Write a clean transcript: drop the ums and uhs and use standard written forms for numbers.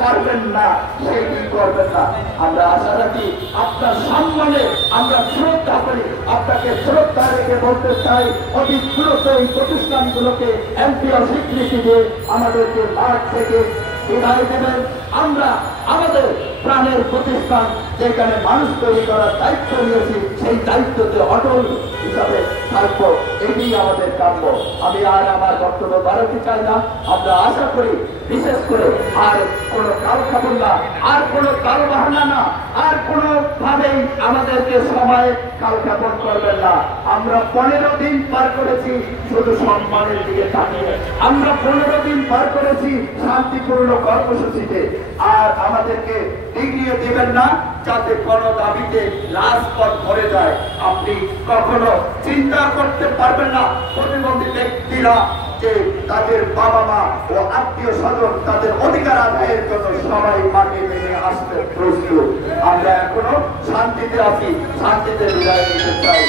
পারবেন না, সেটি করবেন না। আমরা আশা রাখি আপনার সম্মানে আমরা শ্রদ্ধা করি, আপনাকে শ্রদ্ধা রেখে বলতে চাই অতি দ্রুত এই প্রতিষ্ঠানগুলোকে এমপিও স্বীকৃতি দিয়ে আমাদেরকে মাঠ থেকে বিদায় দেবেন। আমরা আমাদের প্রাণের প্রতিষ্ঠান যেখানে মানুষ তৈরি করার দায়িত্ব নিয়েছি সেই দায়িত্বতে অটল হিসাবে থাকবো, এটি আমাদের কাম্য। আমি আর আমার বক্তব্য বাড়াতে চাই না। আমরা আশা করি বিশেষ করে আর কোনো কাল খাবো না, আর কোনো কাল বাহানা না, আর কোনো ভাবেই আমাদেরকে সময় কাল খাবন করবেন না। আমরা 15 দিন পার করেছি শুধু সম্মানের দিকে তাকিয়ে, আমরা 15 দিন পার করেছি শান্তিপূর্ণ কর্মসূচিতে। আর আমাদেরকে এগিয়ে দেবেন না যাতে কোন দাবিতে রাজপথ ভরে যায়। আপনি কখনো চিন্তা করতে পারবেন না প্রতিবন্ধী ব্যক্তিরা যে তাদের বাবা মা ও আত্মীয় স্বজন তাদের অধিকার আদায়ের জন্য সবাই মাঠে নেমে আসতে প্রস্তুত। আমরা এখনো শান্তিতে আছি, শান্তিতে বিদায় নিতে চাই।